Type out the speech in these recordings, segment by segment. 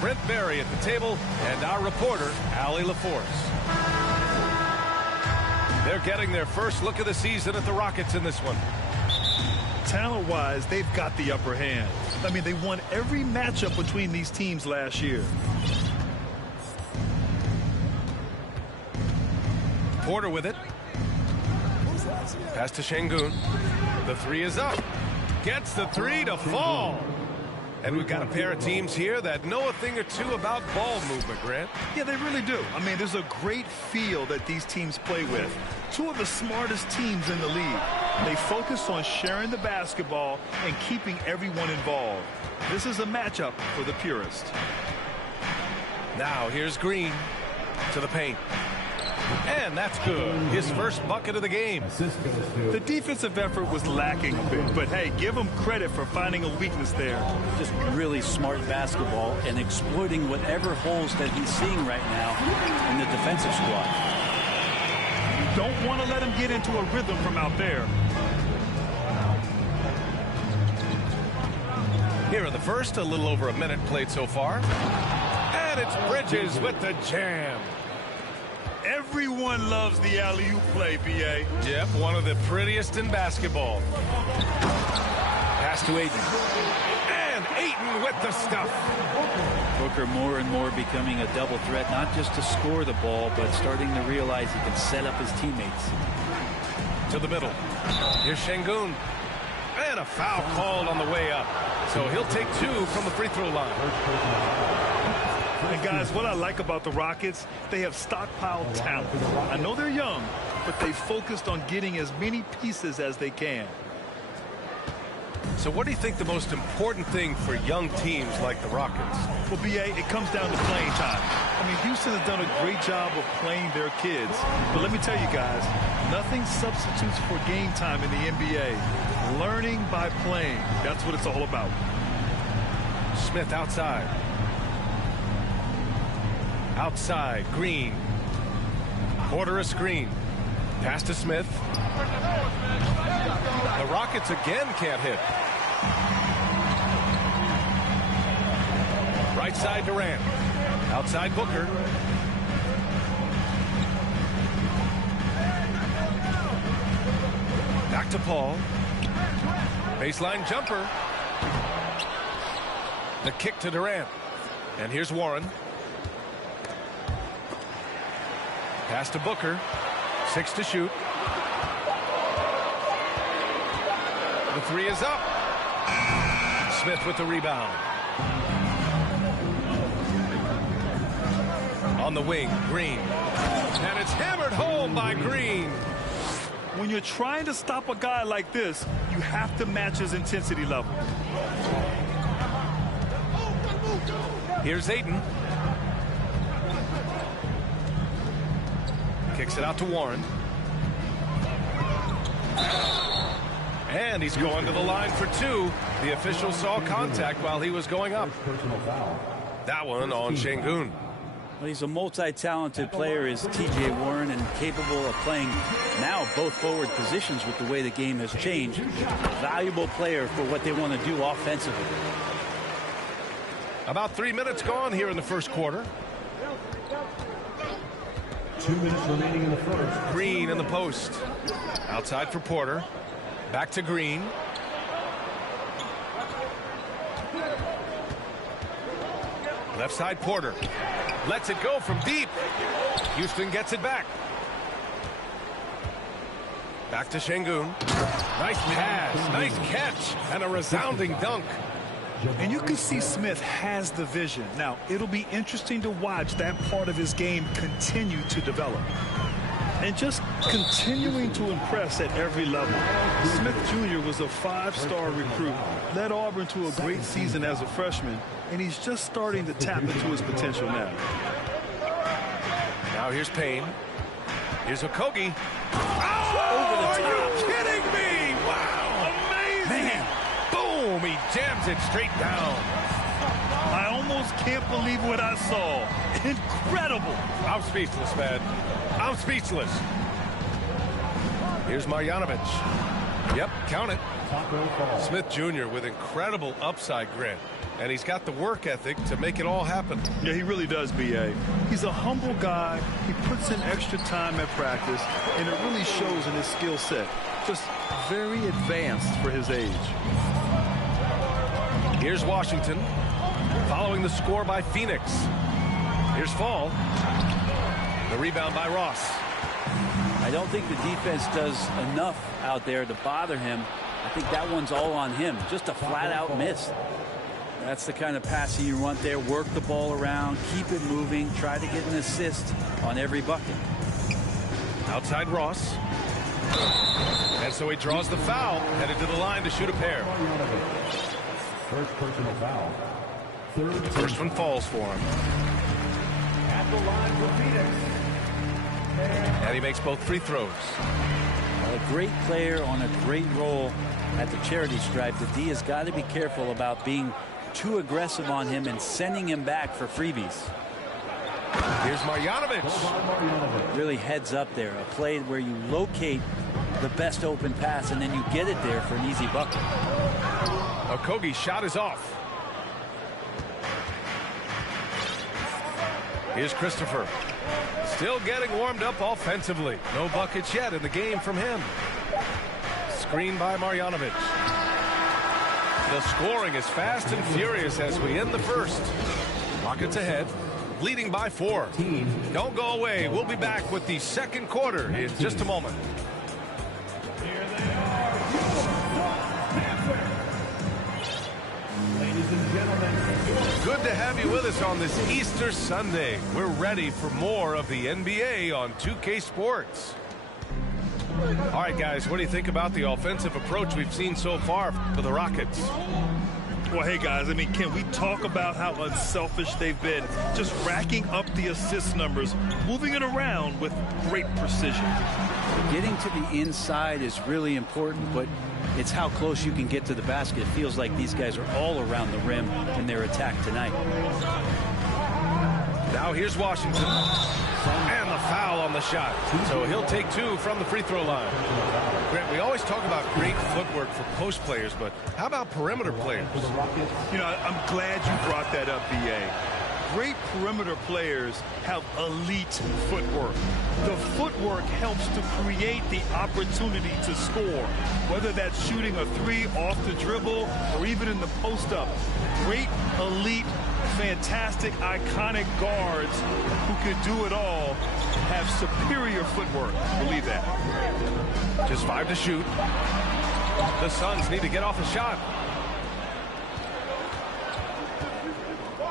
Brent Barry at the table, and our reporter, Allie LaForce. They're getting their first look of the season at the Rockets in this one. Talent-wise, they've got the upper hand. I mean, they won every matchup between these teams last year. Porter with it. Pass to Şengün. The three is up. Gets the three to fall. And we've got a pair of teams here that know a thing or two about ball movement, Grant. Yeah, they really do. I mean, there's a great feel that these teams play with. Two of the smartest teams in the league. They focus on sharing the basketball and keeping everyone involved. This is a matchup for the purist. Now here's Green to the paint. And that's good. His first bucket of the game. The defensive effort was lacking a bit, but hey, give him credit for finding a weakness there. Just really smart basketball and exploiting whatever holes that he's seeing right now in the defensive squad. You don't want to let him get into a rhythm from out there. Here in the first, a little over a minute played so far. And it's Bridges with the jam. Everyone loves the alley-oop play, B.A. Yep, one of the prettiest in basketball. Pass to Ayton. And Ayton with the stuff. Booker more and more becoming a double threat, not just to score the ball, but starting to realize he can set up his teammates. To the middle. Here's Şengün. And a foul called on the way up. So he'll take two from the free throw line. And guys, what I like about the Rockets, they have stockpiled talent. I know they're young, but they focused on getting as many pieces as they can. So what do you think the most important thing for young teams like the Rockets? Well, B.A., it comes down to playing time. I mean, Houston has done a great job of playing their kids. But let me tell you guys, nothing substitutes for game time in the NBA. Learning by playing. That's what it's all about. Smith outside. Outside, Green. Porter a screen. Pass to Smith. The Rockets again can't hit. Right side Durant. Outside Booker. Back to Paul. Baseline jumper. The kick to Durant. And here's Warren. Pass to Booker. 6 to shoot. The three is up. Smith with the rebound. On the wing, Green. And it's hammered home by Green. When you're trying to stop a guy like this, you have to match his intensity level. Here's Ayton. Kicks it out to Warren. And he's going to the line for two. The official saw contact while he was going up. That one on Şengün. Well, he's a multi-talented player, is T.J. Warren, and capable of playing now both forward positions with the way the game has changed. A valuable player for what they want to do offensively. About 3 minutes gone here in the first quarter. 2 minutes remaining in the first. Green in the post. Outside for Porter. Back to Green. Left side Porter. Lets it go from deep. Houston gets it back. Back to Şengün. Nice pass, nice catch, and a resounding dunk. And you can see Smith has the vision. Now, it'll be interesting to watch that part of his game continue to develop. And just continuing to impress at every level. Smith Jr. was a 5-star recruit, led Auburn to a great season as a freshman, and he's just starting to tap into his potential now. Now here's Payne. Here's Okogie. Oh, over the top. Are you kidding me? Wow. Amazing. Man. Boom. He jams it straight down. I almost can't believe what I saw. Incredible. I'm speechless, man. I'm speechless. Here's Marjanovic. Yep, count it. Smith Jr. with incredible upside, Grant. And he's got the work ethic to make it all happen. Yeah, he really does, B.A. He's a humble guy. He puts in extra time at practice, and it really shows in his skill set. Just very advanced for his age. Here's Washington, following the score by Phoenix. Here's Fall. The rebound by Ross. I don't think the defense does enough out there to bother him. I think that one's all on him. Just a flat-out miss. That's the kind of passing you want there. Work the ball around, keep it moving, try to get an assist on every bucket. Outside Ross. And so he draws the foul, headed to the line to shoot a pair. First personal foul. First one falls for him. At the line for Phoenix. And he makes both free throws. A great player on a great role at the charity stripe. The D has got to be careful about being too aggressive on him and sending him back for freebies. Here's Marjanovic. Really heads up there. A play where you locate the best open pass and then you get it there for an easy bucket. Okogie's shot is off. Here's Christopher. Still getting warmed up offensively. No buckets yet in the game from him. Screen by Marjanovic. The scoring is fast and furious as we end the first. Rockets ahead, leading by 4. Don't go away. We'll be back with the second quarter in just a moment. Ladies and gentlemen. Good to have you with us on this Easter Sunday. We're ready for more of the NBA on 2K Sports. All right, guys, what do you think about the offensive approach we've seen so far for the Rockets? Well, hey, guys, I mean, can we talk about how unselfish they've been? Just racking up the assist numbers, moving it around with great precision. Getting to the inside is really important, but it's how close you can get to the basket. It feels like these guys are all around the rim in their attack tonight. Now here's Washington. And the foul on the shot. So he'll take 2 from the free throw line. Grant, we always talk about great footwork for post players, but how about perimeter players? You know, I'm glad you brought that up, B.A. Great perimeter players have elite footwork. The footwork helps to create the opportunity to score, whether that's shooting a 3 off the dribble or even in the post-up. Great, elite, fantastic, iconic guards who can do it all have superior footwork. Believe that. Just 5 to shoot. The Suns need to get off a shot.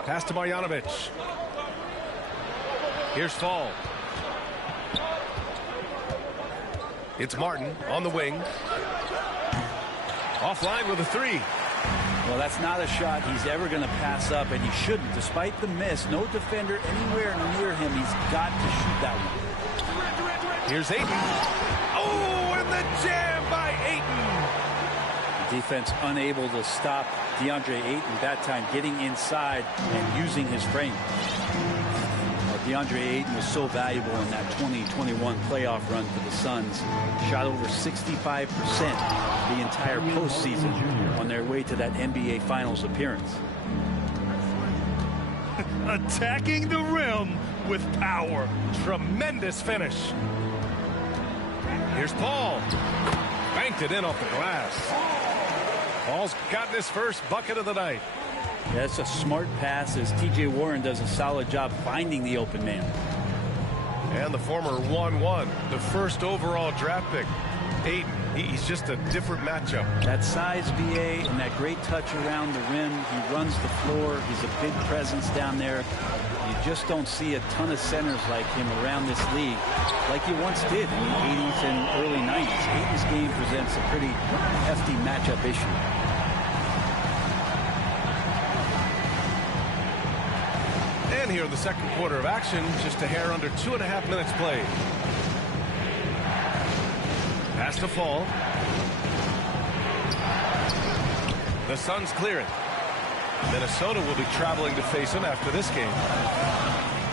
Pass to Marjanovic. Here's Fall. It's Martin on the wing. Offline with a 3. Well, that's not a shot he's ever going to pass up, and he shouldn't. Despite the miss, no defender anywhere near him. He's got to shoot that one. Here's Ayton. Oh, and the jam by Ayton. Defense unable to stop DeAndre Ayton that time, getting inside and using his frame. DeAndre Ayton was so valuable in that 2021 playoff run for the Suns. Shot over 65% the entire postseason on their way to that NBA Finals appearance. Attacking the rim with power. Tremendous finish. Here's Paul. Banked it in off the glass. Paul's gotten his first bucket of the night. That's a smart pass as TJ Warren does a solid job finding the open man. And the former 1-1, the first overall draft pick. Ayton, he's just a different matchup. That size, BA, and that great touch around the rim. He runs the floor. He's a big presence down there. You just don't see a ton of centers like him around this league like you once did in the 80s and early 90s. Ayton's game presents a pretty hefty matchup issue. And here in the second quarter of action, just a hair under 2.5 minutes played. Pass to Fall. The Suns clear it. Minnesota will be traveling to face him after this game.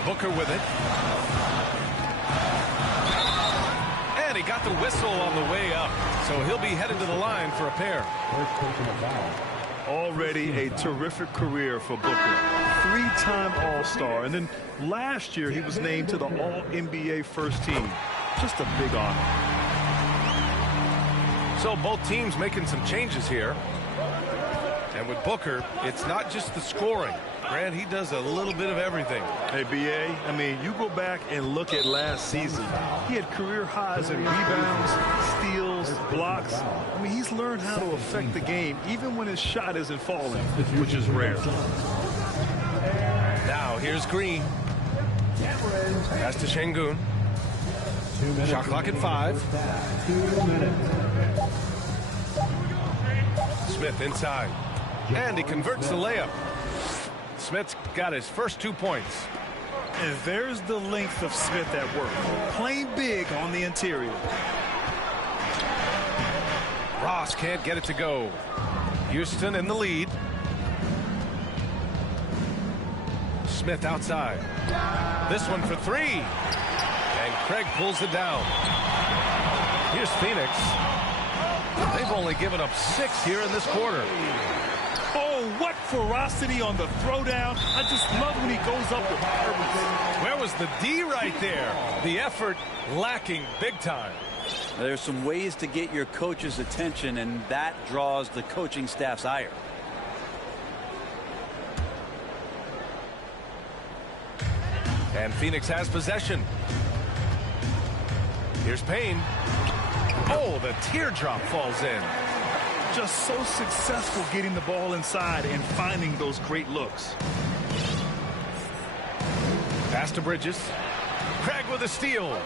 Booker with it. And he got the whistle on the way up. So he'll be headed to the line for a pair. First personal foul. Already a terrific career for Booker. 3-time All-Star. And then last year he was named to the All-NBA first team. Just a big honor. So both teams making some changes here. And with Booker, it's not just the scoring. Grant, he does a little bit of everything. Hey, B.A., I mean, you go back and look at last season. He had career highs in rebounds, steals, blocks. I mean, he's learned how to affect the game even when his shot isn't falling, which is rare. Now, here's Green. Pass to Şengün. Shot clock at 5. 2 minutes. Smith inside. And he converts the layup. Smith's got his first 2 points. And there's the length of Smith at work. Playing big on the interior. Ross can't get it to go. Houston in the lead. Smith outside. This one for 3. And Craig pulls it down. Here's Phoenix. They've only given up 6 here in this quarter. Oh, what ferocity on the throwdown. I just love when he goes up with purpose. Where was the D right there? The effort lacking big time. There's some ways to get your coach's attention, and that draws the coaching staff's ire. And Phoenix has possession. Here's Payne. Oh, the teardrop falls in. Just so successful getting the ball inside and finding those great looks. Pass to Bridges. Craig with a steal.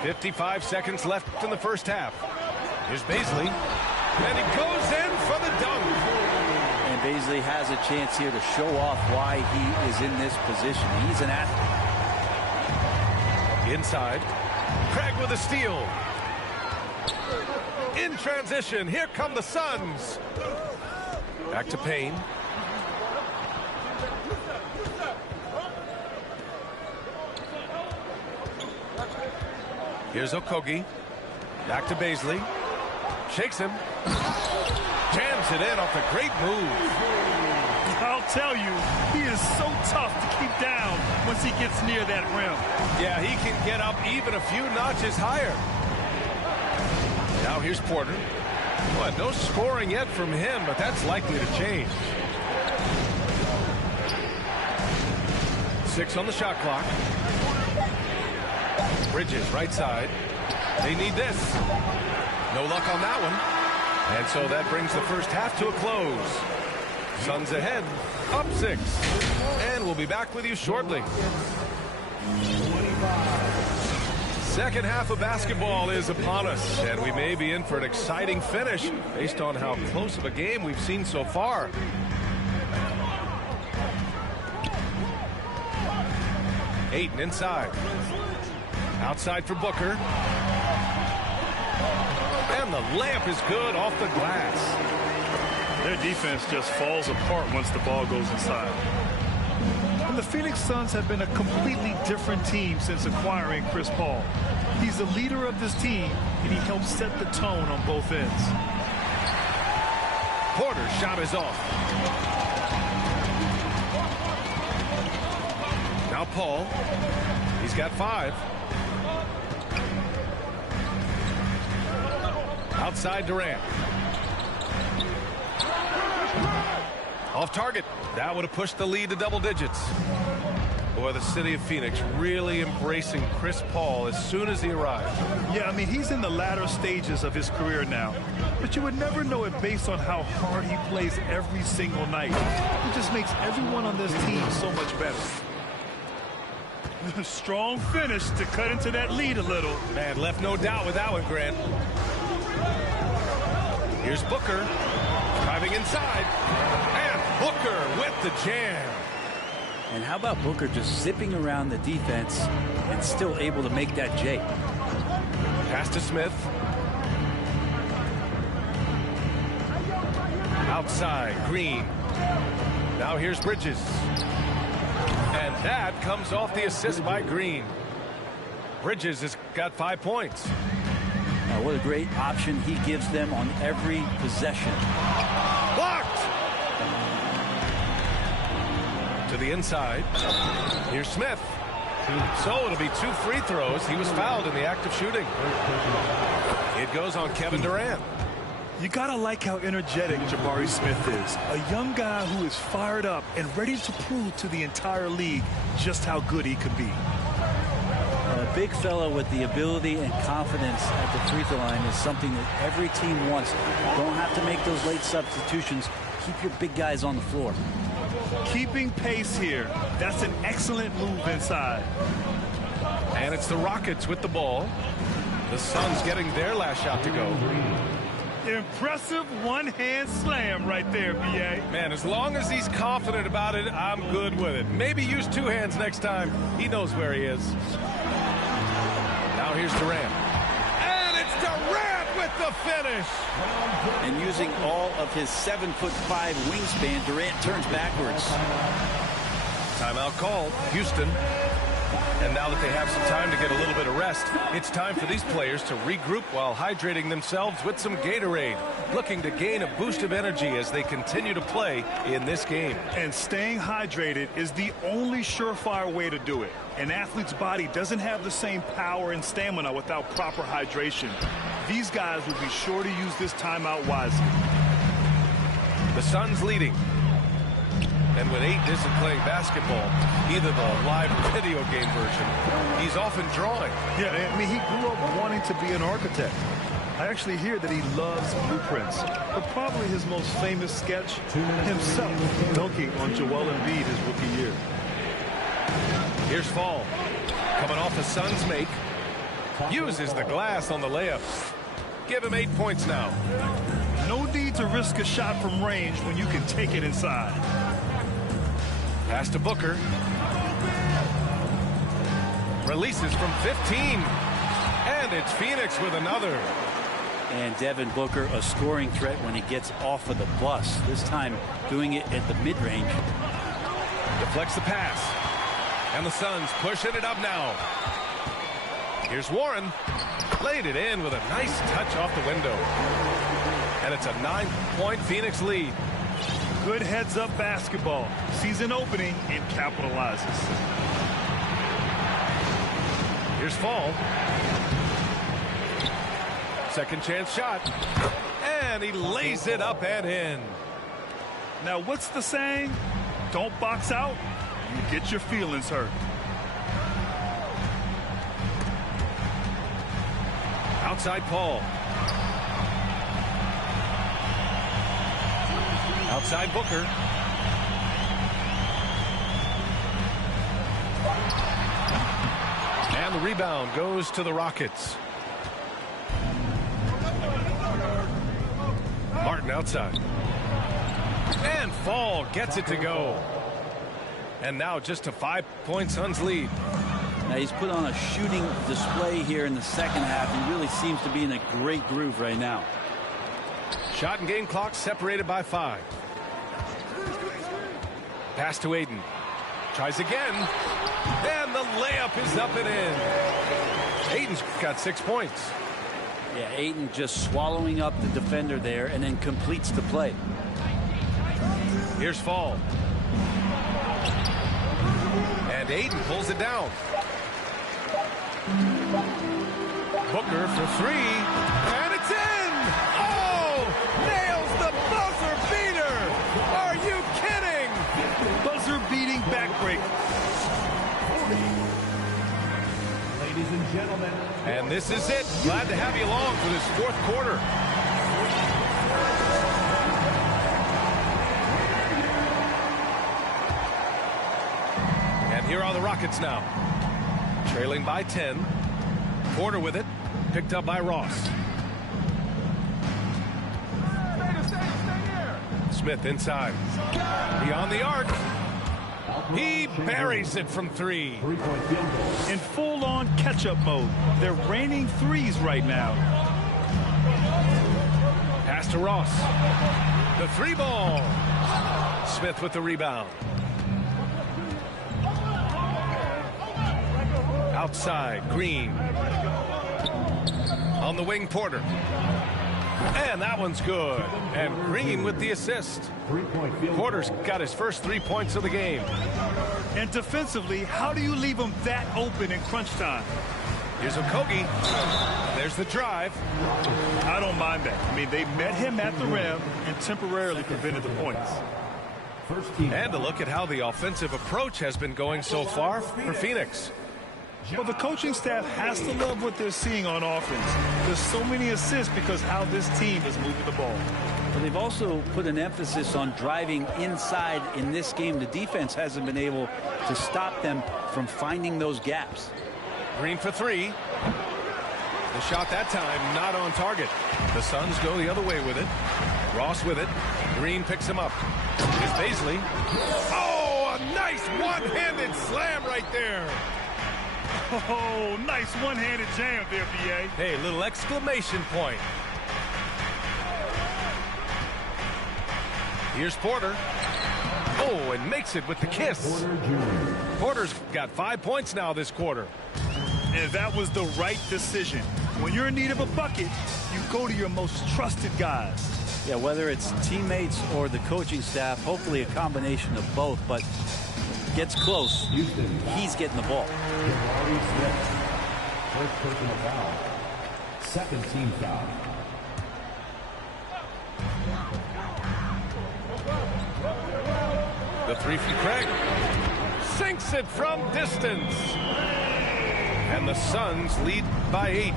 .55 seconds left in the first half. Here's Bazley. And he goes in for the dunk. And Bazley has a chance here to show off why he is in this position. He's an athlete. Inside. Craig with a steal. In transition. Here come the Suns. Back to Payne. Here's Okogie. Back to Bazley. Shakes him. Jams it in off a great move. I'll tell you, he is so tough to keep down once he gets near that rim. Yeah, he can get up even a few notches higher. Now here's Porter. Well, no scoring yet from him, but that's likely to change. 6 on the shot clock. Bridges, right side. They need this. No luck on that one. And so that brings the first half to a close. Suns ahead, up 6. And we'll be back with you shortly. Second half of basketball is upon us, and we may be in for an exciting finish based on how close of a game we've seen so far. Ayton inside. Outside for Booker. And the layup is good off the glass. Their defense just falls apart once the ball goes inside. And the Phoenix Suns have been a completely different team since acquiring Chris Paul. He's the leader of this team, and he helps set the tone on both ends. Porter's shot is off. Now Paul. He's got 5. Outside Durant. Off target. That would have pushed the lead to double digits. Boy, the city of Phoenix really embracing Chris Paul as soon as he arrived. Yeah, I mean, he's in the latter stages of his career now. But you would never know it based on how hard he plays every single night. It just makes everyone on this team so much better. Strong finish to cut into that lead a little. Man, left no doubt with that one, Grant. Here's Booker. Driving inside. And Booker with the jam. And how about Booker just zipping around the defense and still able to make that J? Pass to Smith. Outside, Green. Now here's Bridges. And that comes off the assist by Green. Bridges has got 5 points. What a great option he gives them on every possession. Blocked! To the inside. Here's Smith. So it'll be 2 free throws. He was fouled in the act of shooting. It goes on Kevin Durant. You gotta like how energetic Jabari Smith is. A young guy who is fired up and ready to prove to the entire league just how good he can be. A big fella with the ability and confidence at the free throw line is something that every team wants. Don't have to make those late substitutions. Keep your big guys on the floor. Keeping pace here. That's an excellent move inside. And it's the Rockets with the ball. The Suns getting their last shot to go. Impressive one-hand slam right there, B.A. Man, as long as he's confident about it, I'm good with it. Maybe use 2 hands next time. He knows where he is. Now here's Durant. And it's Durant with the finish. And using all of his 7'5" wingspan, Durant turns backwards. Timeout called. Houston. And now that they have some time to get a little bit of rest, it's time for these players to regroup while hydrating themselves with some Gatorade, looking to gain a boost of energy as they continue to play in this game. And staying hydrated is the only surefire way to do it. An athlete's body doesn't have the same power and stamina without proper hydration. These guys will be sure to use this timeout wisely. The Suns leading. And when Ayton isn't playing basketball, either the live video game version, he's often drawing. Yeah, I mean, he grew up wanting to be an architect. I actually hear that he loves blueprints. But probably his most famous sketch, himself dunking on Joel Embiid his rookie year. Here's Fall. Coming off a Suns make. Uses the glass on the layup. Give him 8 points now. No need to risk a shot from range when you can take it inside. Pass to Booker. Releases from 15. And it's Phoenix with another. And Devin Booker, a scoring threat when he gets off of the bus. This time doing it at the mid-range. Deflects the pass. And the Suns pushing it up now. Here's Warren. Laid it in with a nice touch off the window. And it's a 9-point Phoenix lead. Good heads-up basketball. Sees an opening and capitalizes. Here's Fall. Second chance shot. And he lays it up and in. Now, what's the saying? Don't box out. You get your feelings hurt. Outside Paul. Outside Booker. And the rebound goes to the Rockets. Martin outside. And Fall gets it to go. And now just a 5-point Suns lead. Now he's put on a shooting display here in the second half. He really seems to be in a great groove right now. Shot and game clock separated by 5. Pass to Ayton. Tries again. And the layup is up and in. Ayton's got 6 points. Yeah, Ayton just swallowing up the defender there and then completes the play. Here's Fall. And Ayton pulls it down. Booker for 3. And it's in! Oh! Nails the buzzer beater! Are you kidding? Buzzer-beating backbreaker. Ladies and gentlemen. And this is it. Glad to have you along for this 4th quarter. And here are the Rockets now. Trailing by 10. Porter with it. Picked up by Ross. Smith inside. Beyond the arc. He buries it from 3. In full-on catch-up mode. They're raining threes right now. Pass to Ross. The 3 ball. Smith with the rebound. Outside, Green. On the wing, Porter. And that one's good. And Green with the assist. Porter's got his first 3 points of the game. And defensively, how do you leave him that open in crunch time? Here's Okogie. There's the drive. I don't mind that. I mean, they met him at the rim and temporarily prevented the points. And a look at how the offensive approach has been going so far for Phoenix. Well, the coaching staff has to love what they're seeing on offense. There's so many assists because how this team is moving the ball. But they've also put an emphasis on driving inside in this game. The defense hasn't been able to stop them from finding those gaps. Green for three. The shot that time not on target. The Suns go the other way with it. Ross with it. Green picks him up. Here's Bazley. Oh, a nice one-handed slam right there. Oh, nice one-handed jam there, B.A. Hey, little exclamation point. Here's Porter. Oh, and makes it with the kiss. Porter's got 5 points now this quarter. And that was the right decision. When you're in need of a bucket, you go to your most trusted guys. Yeah, whether it's teammates or the coaching staff, hopefully a combination of both, but gets close, he's getting the ball. First personal foul. Second team foul. The three from Craig. Sinks it from distance. And the Suns lead by 8.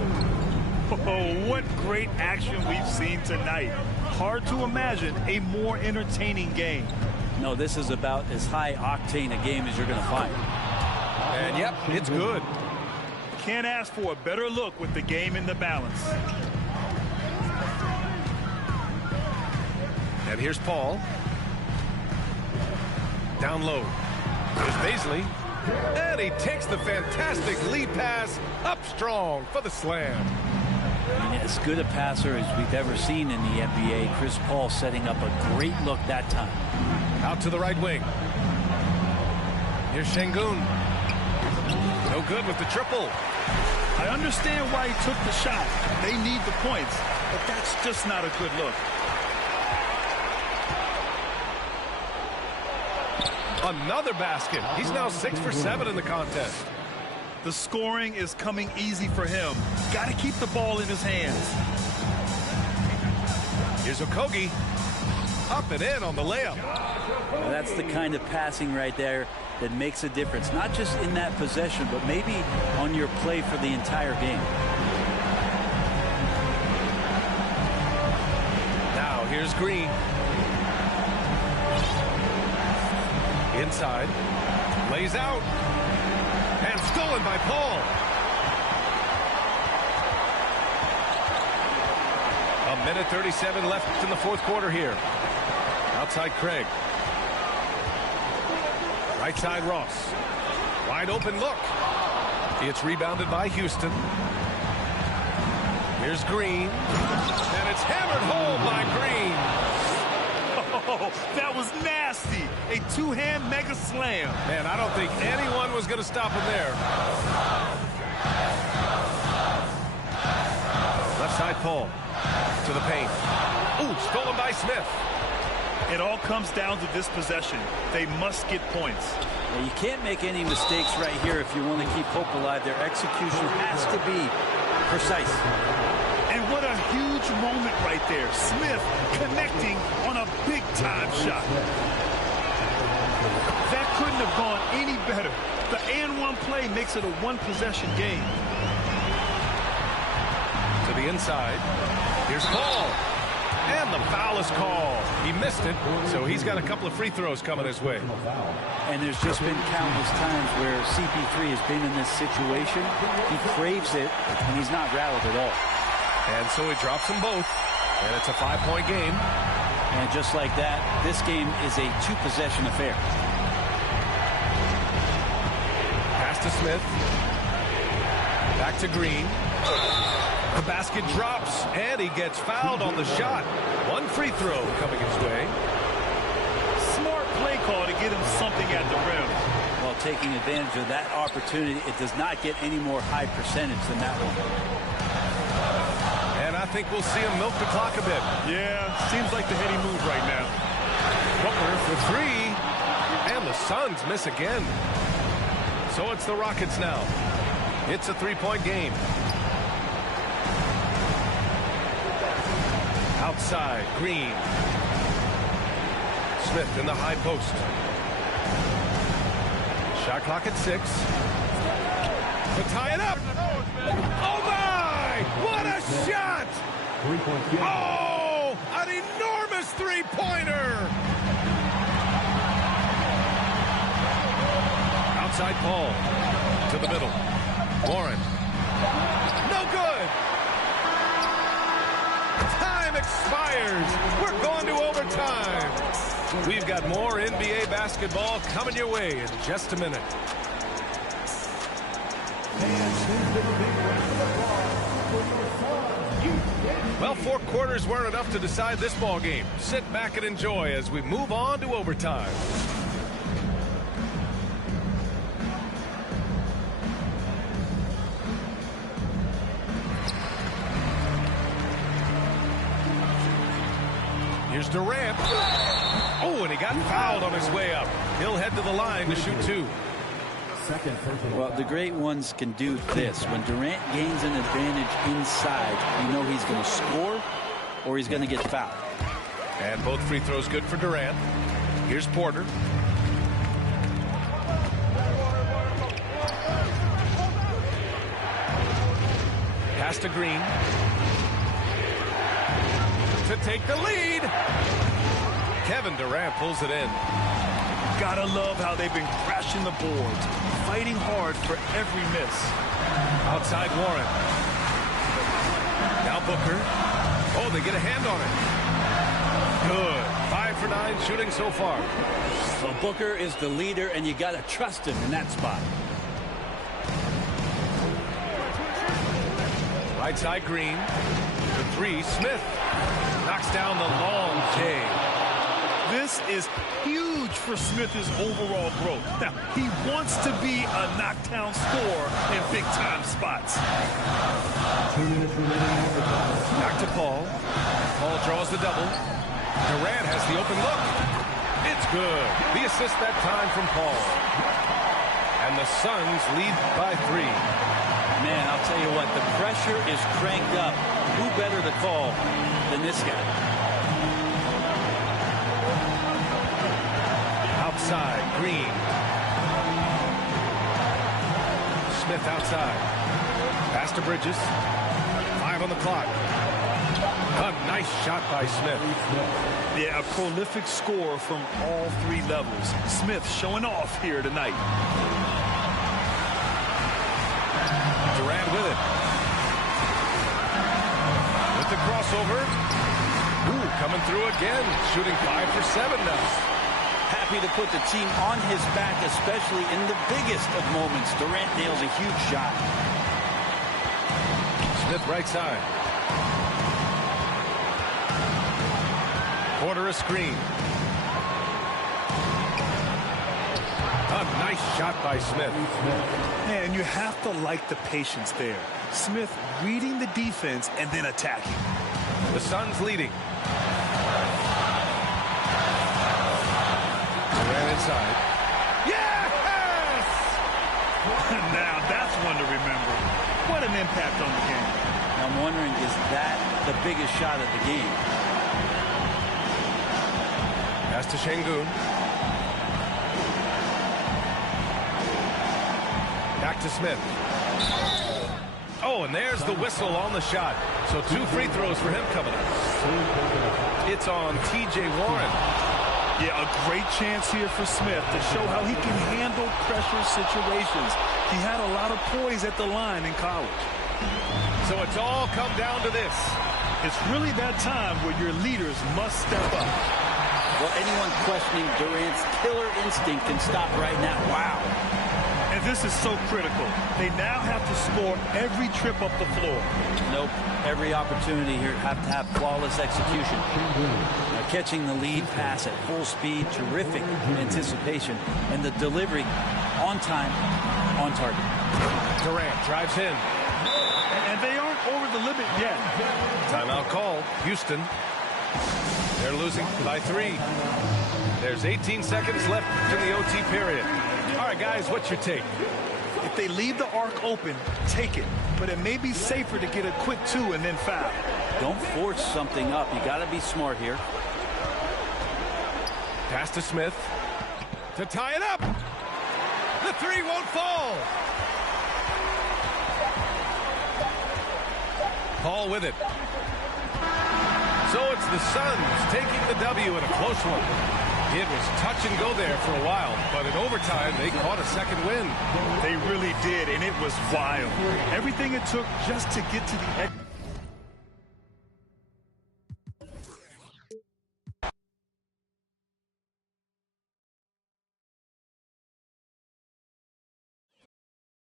Oh, what great action we've seen tonight. Hard to imagine a more entertaining game. No, this is about as high-octane a game as you're going to find. And, yep, it's good. Can't ask for a better look with the game in the balance. And here's Paul. Down low. There's Bazley. And he takes the fantastic lead pass up strong for the slam. I mean, as good a passer as we've ever seen in the NBA. Chris Paul setting up a great look that time. Out to the right wing. Here's Şengün. No good with the triple. I understand why he took the shot. They need the points, but that's just not a good look. Another basket. He's now 6 for 7 in the contest. The scoring is coming easy for him. Got to keep the ball in his hands. Here's Okogie. Up and in on the layup. Well, that's the kind of passing right there that makes a difference. Not just in that possession, but maybe on your play for the entire game. Now here's Green. Inside. Lays out. And stolen by Paul. A minute 37 left in the fourth quarter here. Outside Craig. Right side Ross. Wide open look. It's rebounded by Houston. Here's Green. And it's hammered home by Green. Oh, that was nasty. A two-hand mega slam. Man, I don't think anyone was going to stop him there. Left side Paul. To the paint. Ooh, stolen by Smith. It all comes down to this possession. They must get points. Well, you can't make any mistakes right here if you want to keep hope alive. Their execution has to be precise. And what a huge moment right there. Smith connecting on a big-time shot. That couldn't have gone any better. The and-one play makes it a one-possession game. To the inside. Here's Paul. And the foul is called. He missed it, so he's got a couple of free throws coming his way. And there's just been countless times where CP3 has been in this situation. He craves it, and he's not rattled at all. And so he drops them both, and it's a 5-point game. And just like that, this game is a two-possession affair. Pass to Smith. Back to Green. The basket drops, and he gets fouled on the shot. One free throw coming his way. Smart play call to get him something at the rim. While taking advantage of that opportunity, it does not get any more high percentage than that one. I think we'll see him milk the clock a bit. Yeah, seems like the heady move right now. Booker for three. And the Suns miss again. So it's the Rockets now. It's a three-point game. Outside, Green. Smith in the high post. Shot clock at 6. To tie it up. Oh, my! What a shot! Oh, an enormous three-pointer! Outside Paul. To the middle. Warren. No good! Time expires. We're going to overtime. We've got more NBA basketball coming your way in just a minute. Well, 4 quarters weren't enough to decide this ball game. Sit back and enjoy as we move on to overtime. Here's Durant. Oh, and he got fouled on his way up. He'll head to the line to shoot 2. Well, the great ones can do this. When Durant gains an advantage inside, you know he's going to score or he's going to get fouled. And both free throws good for Durant. Here's Porter. Pass to Green. To take the lead. Kevin Durant pulls it in. Gotta love how they've been crashing the boards, fighting hard for every miss. Outside Warren. Now Booker. Oh, they get a hand on it. Good. 5 for 9 shooting so far. Well, Booker is the leader, and you got to trust him in that spot. Right side Green. The 3, Smith. Knocks down the long J. This is huge for Smith's overall growth. Now, he wants to be a knockdown scorer in big-time spots. 2 minutes remaining. Back to Paul. Paul draws the double. Durant has the open look. It's good. The assist that time from Paul. And the Suns lead by 3. Man, I'll tell you what, the pressure is cranked up. Who better to call than this guy? Outside, Green. Smith outside. Pass to Bridges. 5 on the clock. A nice shot by Smith. Yeah, a prolific scorer from all 3 levels. Smith showing off here tonight. Durant with it. With the crossover. Ooh, coming through again. Shooting 5 for 7 now. Happy to put the team on his back, especially in the biggest of moments. Durant nails a huge shot. Smith right side. Porter a screen. A nice shot by Smith. Man, you have to like the patience there. Smith reading the defense and then attacking. The Suns leading. Durant inside. Yes! Now that's one to remember. What an impact on the game. I'm wondering, is that the biggest shot of the game? Pass to Şengün. Back to Smith. Oh, and there's the whistle on the shot. So 2 free throws for him coming up. It's on T.J. Warren. Yeah, a great chance here for Smith to show how he can handle pressure situations. He had a lot of poise at the line in college. So it's all come down to this. It's really that time where your leaders must step up. Well, anyone questioning Durant's killer instinct can stop right now. Wow. And this is so critical. They now have to score every trip up the floor. Nope. Every opportunity here have to have flawless execution. Now, catching the lead pass at full speed, terrific anticipation, and the delivery on time, on target. Durant drives in. And they aren't over the limit yet. Timeout call. Houston. They're losing by 3. There's 18 seconds left in the OT period. All right, guys, what's your take? If they leave the arc open, take it. But it may be safer to get a quick 2 and then foul. Don't force something up. You got to be smart here. Pass to Smith to tie it up. The 3 won't fall. Paul with it. So it's the Suns taking the W in a close one. It was touch and go there for a while, but in overtime, they caught a second win. They really did, and it was wild. Everything it took just to get to the